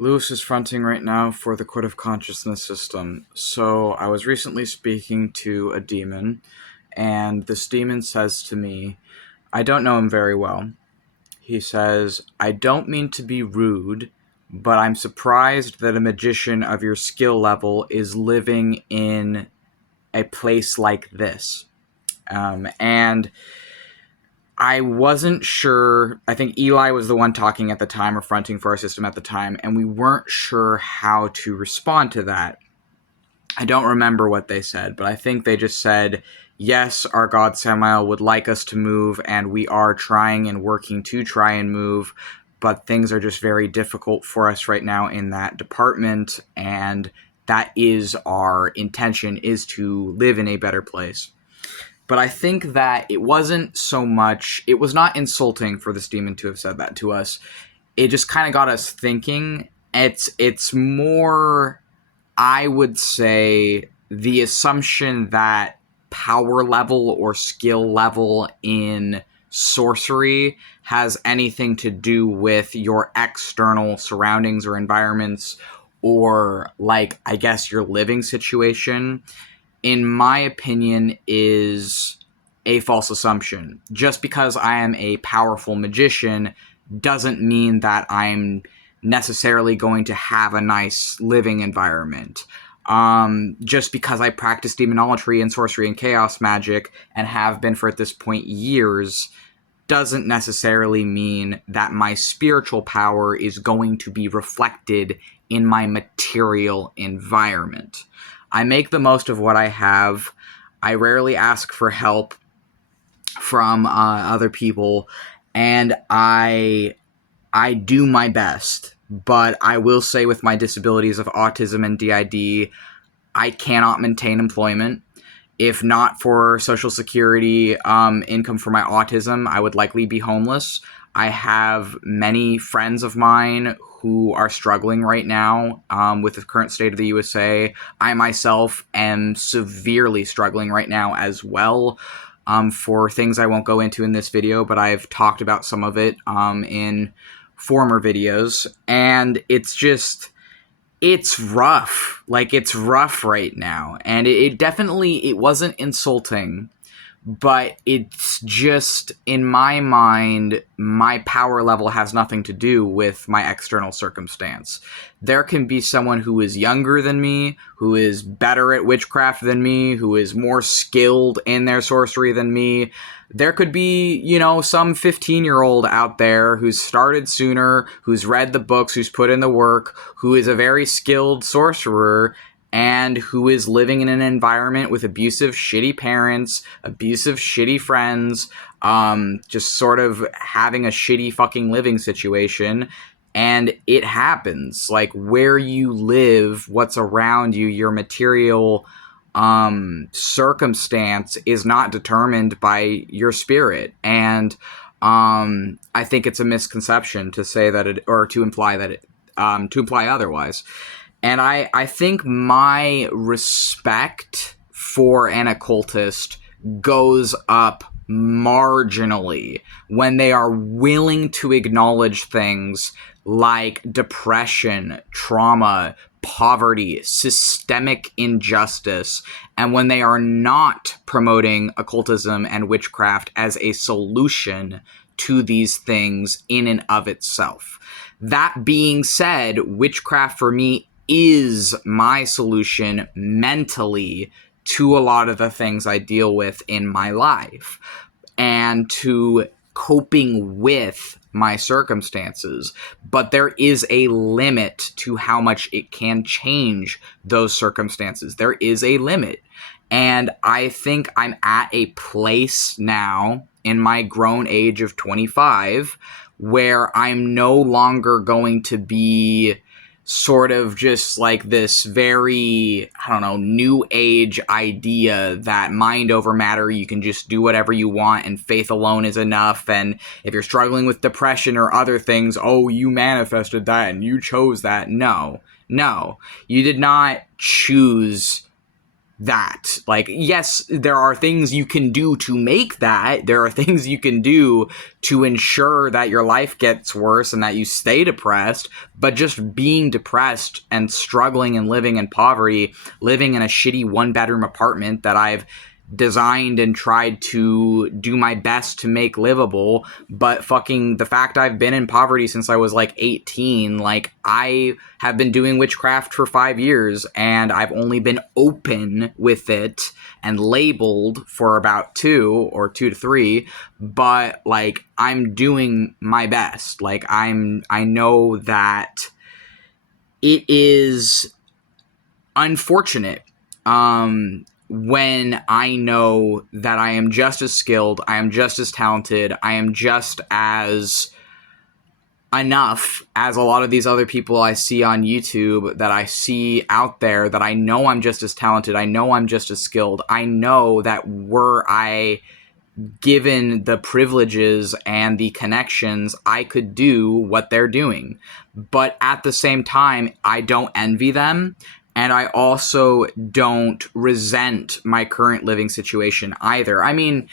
Luise is fronting right now for the Court of Consciousness system. So I was recently speaking to a demon, and this demon says to me, I don't know him very well. He says, I don't mean to be rude, but I'm surprised that a magician of your skill level is living in a place like this. And I wasn't sure. I think Eli was the one talking at the time or fronting for our system at the time, and we weren't sure how to respond to that. I don't remember what they said, but I think they just said, yes, our God Samael would like us to move, and we are trying and working to try and move, but things are just very difficult for us right now in that department, and that is our intention, is to live in a better place. But I think that it wasn't so much, it was not insulting for this demon to have said that to us. It just kind of got us thinking. It's more, I would say, the assumption that power level or skill level in sorcery has anything to do with your external surroundings or environments, or, like, I guess your living situation, in my opinion, is a false assumption. Just because I am a powerful magician doesn't mean that I'm necessarily going to have a nice living environment. Just because I practice demonology and sorcery and chaos magic and have been for at this point years doesn't necessarily mean that my spiritual power is going to be reflected in my material environment. I make the most of what I have. I rarely ask for help from other people, and I do my best. But I will say, with my disabilities of autism and DID, I cannot maintain employment. If not for Social Security income for my autism, I would likely be homeless. I have many friends of mine who are struggling right now with the current state of the USA. I myself am severely struggling right now as well, for things I won't go into in this video, but I've talked about some of it in former videos, and it's rough. Like, it's rough right now. And it definitely, it wasn't insulting, but it's just, in my mind, my power level has nothing to do with my external circumstance. There can be someone who is younger than me, who is better at witchcraft than me, who is more skilled in their sorcery than me. There could be, some 15-year-old out there who's started sooner, who's read the books, who's put in the work, who is a very skilled sorcerer, and who is living in an environment with abusive, shitty parents, abusive, shitty friends, just sort of having a shitty fucking living situation. And it happens. Like, where you live, what's around you, your material circumstance is not determined by your spirit. And I think it's a misconception to say that it, or to imply that it, to imply otherwise. And I think my respect for an occultist goes up marginally when they are willing to acknowledge things like depression, trauma, poverty, systemic injustice, and when they are not promoting occultism and witchcraft as a solution to these things in and of itself. That being said, witchcraft for me is my solution mentally to a lot of the things I deal with in my life, and to coping with my circumstances. But there is a limit to how much it can change those circumstances. There is a limit. And I think I'm at a place now in my grown age of 25 where I'm no longer going to be sort of just like this very, new age idea that mind over matter, you can just do whatever you want and faith alone is enough. And if you're struggling with depression or other things, oh, you manifested that and you chose that. No, you did not choose that. Like, yes, there are things you can do to make that. There are things you can do to ensure that your life gets worse and that you stay depressed. But just being depressed and struggling and living in poverty, living in a shitty 1-bedroom apartment that I've designed and tried to do my best to make livable, but fucking the fact I've been in poverty since I was like 18, like I have been doing witchcraft for 5 years and I've only been open with it and labeled for about 2 or 2 to 3, but like I'm doing my best. Like I know that it is unfortunate when I know that I am just as skilled, I am just as talented, I am just as enough as a lot of these other people I see on YouTube, that I see out there, that I know I'm just as talented, I know I'm just as skilled. I know that were I given the privileges and the connections, I could do what they're doing. But at the same time, I don't envy them. And I also don't resent my current living situation either. I mean,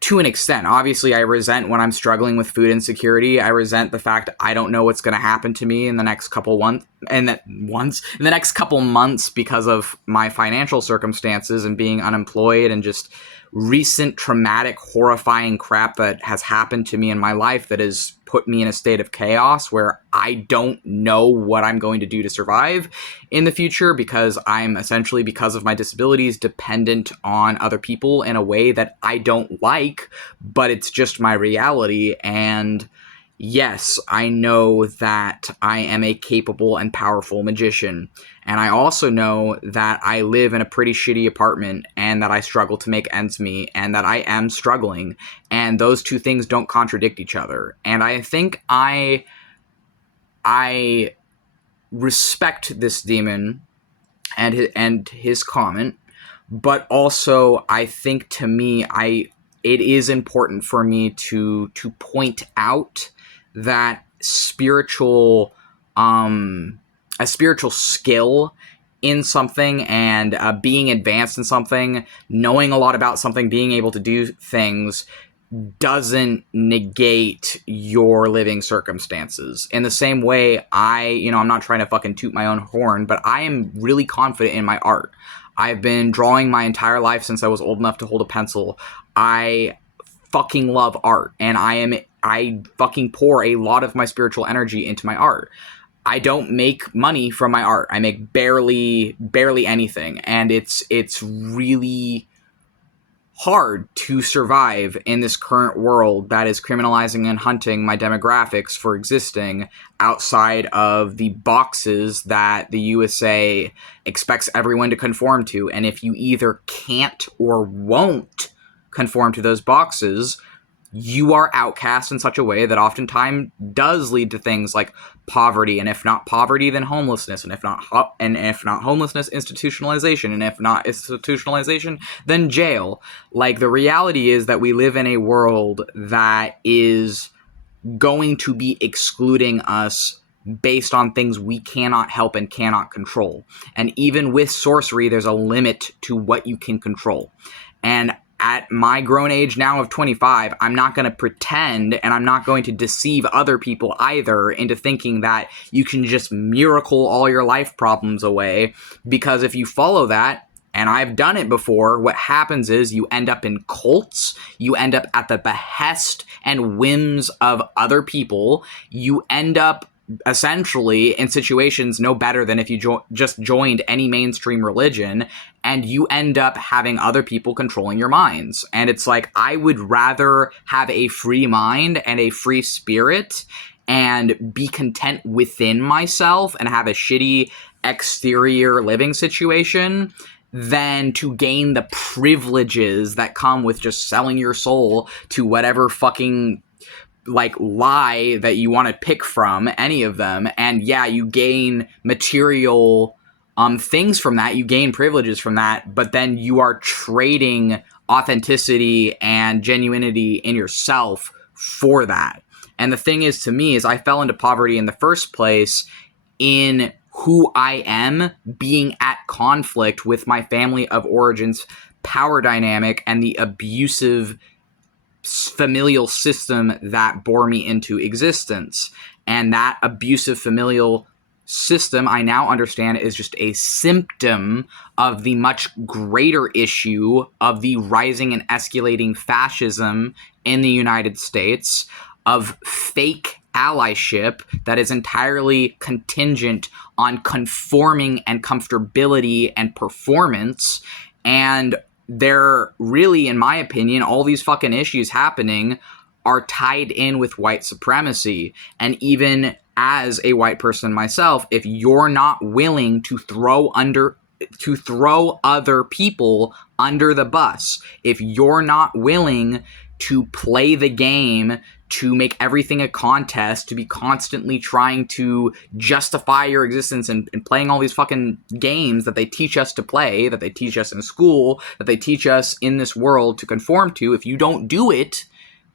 to an extent, obviously, I resent when I'm struggling with food insecurity. I resent the fact I don't know what's going to happen to me in the next in the next couple months because of my financial circumstances and being unemployed and just recent traumatic, horrifying crap that has happened to me in my life that has put me in a state of chaos where I don't know what I'm going to do to survive in the future, because I'm essentially, because of my disabilities, dependent on other people in a way that I don't like, but it's just my reality. And yes, I know that I am a capable and powerful magician. And I also know that I live in a pretty shitty apartment and that I struggle to make ends meet and that I am struggling. And those two things don't contradict each other. And I think I respect this demon and his comment, but also I think, to me, it is important for me to point out that a spiritual skill in something and being advanced in something, knowing a lot about something, being able to do things, doesn't negate your living circumstances. In the same way, I'm not trying to fucking toot my own horn, but I am really confident in my art. I've been drawing my entire life since I was old enough to hold a pencil. I fucking love art, and I fucking pour a lot of my spiritual energy into my art. I don't make money from my art. I make barely anything, and it's really hard to survive in this current world that is criminalizing and hunting my demographics for existing outside of the boxes that the USA expects everyone to conform to. And if you either can't or won't conform to those boxes, you are outcast in such a way that oftentimes does lead to things like poverty, and if not poverty, then homelessness, and if not homelessness, institutionalization, and if not institutionalization, then jail. Like, the reality is that we live in a world that is going to be excluding us based on things we cannot help and cannot control. And even with sorcery, there's a limit to what you can control. And at my grown age now of 25, I'm not going to pretend, and I'm not going to deceive other people either into thinking that you can just miracle all your life problems away. Because if you follow that, and I've done it before, what happens is you end up in cults, you end up at the behest and whims of other people, you end up essentially in situations no better than if you just joined any mainstream religion, and you end up having other people controlling your minds. And it's like, I would rather have a free mind and a free spirit and be content within myself and have a shitty exterior living situation than to gain the privileges that come with just selling your soul to whatever fucking lie that you want to pick from, any of them. And yeah, you gain material things from that, you gain privileges from that, but then you are trading authenticity and genuinity in yourself for that. And the thing is, to me, is I fell into poverty in the first place in who I am being at conflict with my family of origin's power dynamic and the abusive familial system that bore me into existence. And that abusive familial system, I now understand, is just a symptom of the much greater issue of the rising and escalating fascism in the United States, of fake allyship that is entirely contingent on conforming and comfortability and performance. And they're really, in my opinion, all these fucking issues happening are tied in with white supremacy. And even as a white person myself, if you're not willing to throw other people under the bus, if you're not willing to play the game, to make everything a contest, to be constantly trying to justify your existence and playing all these fucking games that they teach us to play, that they teach us in school, that they teach us in this world to conform to, if you don't do it,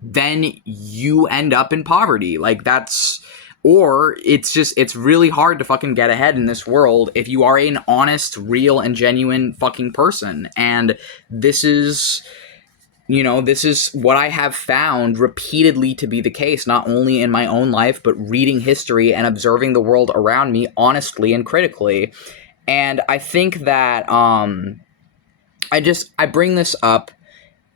then you end up in poverty. Like, that's... Or it's really hard to fucking get ahead in this world if you are an honest, real, and genuine fucking person. And this is what I have found repeatedly to be the case, not only in my own life, but reading history and observing the world around me honestly and critically. And I think that I bring this up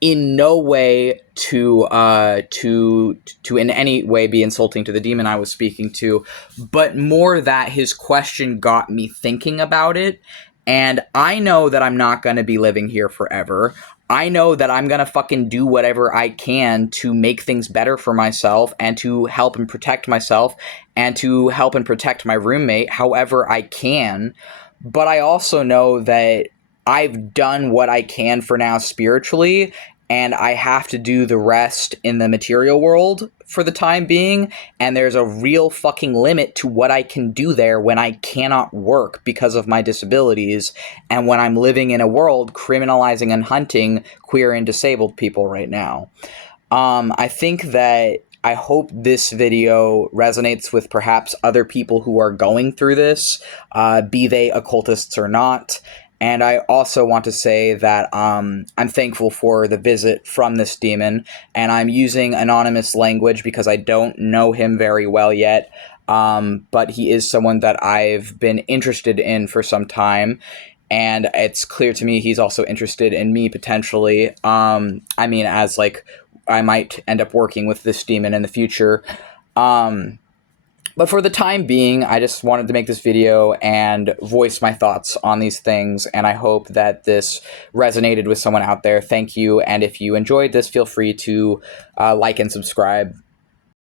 in no way to in any way be insulting to the demon I was speaking to, but more that his question got me thinking about it. And I know that I'm not going to be living here forever. I know that I'm going to fucking do whatever I can to make things better for myself and to help and protect myself and to help and protect my roommate however I can. But I also know that I've done what I can for now spiritually, and I have to do the rest in the material world for the time being, and there's a real fucking limit to what I can do there when I cannot work because of my disabilities, and when I'm living in a world criminalizing and hunting queer and disabled people right now. I hope this video resonates with perhaps other people who are going through this, be they occultists or not. And I also want to say that I'm thankful for the visit from this demon, and I'm using anonymous language because I don't know him very well yet, but he is someone that I've been interested in for some time, and it's clear to me he's also interested in me potentially. As like I might end up working with this demon in the future. But for the time being, I just wanted to make this video and voice my thoughts on these things, and I hope that this resonated with someone out there. Thank you, and if you enjoyed this, feel free to like and subscribe.